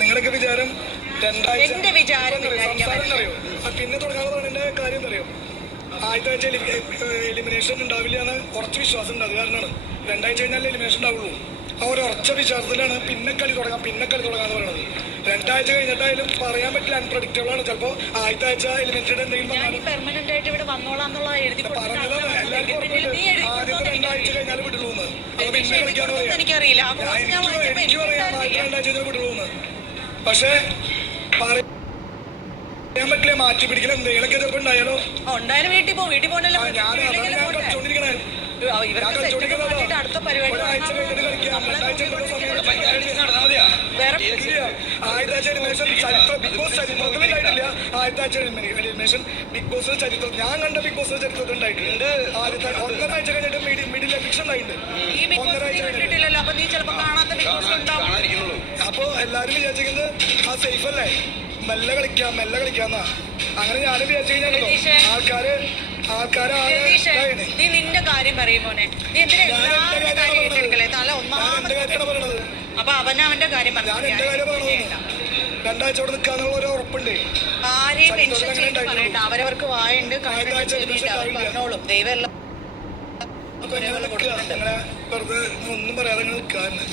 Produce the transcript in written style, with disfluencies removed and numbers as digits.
നിങ്ങളൊക്കെ വിചാരം രണ്ടാഴ്ച സംസാരം അറിയോ? പിന്നെ തുടങ്ങാതെ പറഞ്ഞ കാര്യം അറിയോ? ആദ്യത്തെ ആഴ്ച എലിമിനേഷൻ ഉണ്ടാവില്ല എന്ന് ഉറച്ച വിശ്വാസം ഉണ്ട്. അത് കാരണമാണ് രണ്ടാഴ്ച കഴിഞ്ഞാൽ എലിമിനേഷൻ ഉണ്ടാവുള്ളൂ. ആ ഒരു ഉറച്ച വിശ്വാസത്തിലാണ് പിന്നെ കളി തുടങ്ങാന്ന് പറയുന്നത്. രണ്ടാഴ്ച കഴിഞ്ഞിട്ടായാലും പറയാൻ പറ്റില്ല, അൺപ്രഡിക്റ്റബിൾ ആണ്. ചിലപ്പോ ആദ്യത്തെ ആഴ്ച എലിമിനേറ്റഡ് എന്തെങ്കിലും പറഞ്ഞതാണ്. എല്ലാവർക്കും ഉറപ്പുണ്ട് ആദ്യത്തെ രണ്ടാഴ്ച കഴിഞ്ഞാൽ വിടുള്ളൂന്ന്. അത് പിന്നെ കളിക്കാന്ന് പറയാം. എനിക്കറിയില്ല. എനിക്ക് പറയാം ആദ്യത്തെ രണ്ടാഴ്ച കഴിഞ്ഞാൽ വിടുള്ളൂന്ന്. പക്ഷെ പറയാൻ പറ്റില്ല, മാറ്റി പിടിക്കൽ എന്തെങ്കിലുമൊക്കെ ചിലപ്പോ ഉണ്ടായാലോ. ഉണ്ടായാലും വീട്ടിൽ പോകണല്ലോ. ഞാൻ കളിച്ചോണ്ടിരിക്കണേ. അടുത്ത പരിപാടി ഒരാഴ്ച കഴിഞ്ഞിട്ട് കളിക്കാം. രണ്ടാഴ്ച ബിഗ് ബോസ് ചരിത്രത്തിൽ ഉണ്ടായിട്ടില്ല. ആദ്യത്തെ ആഴ്ച എലിമിനേഷൻ ബിഗ് ബോസ് ചരിത്രം, ഞാൻ കണ്ട ബിഗ് ബോസ് ചരിത്രത്തിൽ ഉണ്ടായിട്ടുണ്ട്. ആദ്യത്തെ ഒന്നരാഴ്ച കഴിഞ്ഞിട്ട് മിഡിൽ എലക്ഷൻ ഉണ്ടായിട്ടുണ്ട്. അപ്പൊ എല്ലാരും വിചാരിച്ചിരിക്കുന്നത് ആ സേഫ് അല്ലേ, മെല്ലെ കളിക്കാന്നാ. അങ്ങനെ ഞാനും വിചാരിച്ചു കഴിഞ്ഞാണല്ലോ നീ നിന്റെ കാര്യം പറയുമോനെ. നീ എന്തിനാ അപ്പൊ അവന്റെ കാര്യം രണ്ടാഴ്ച അവിടെ നിൽക്കാന്നുള്ള ഒരു ഉറപ്പുണ്ട്. ആരെയും മെൻഷൻ ചെയ്ത് പറയണ്ട. അവരവർക്ക് വായുണ്ട്, പറഞ്ഞോളും. ദൈവം വെറുതെ ഒന്നും പറയാതെ നിൽക്കാറുണ്ട്.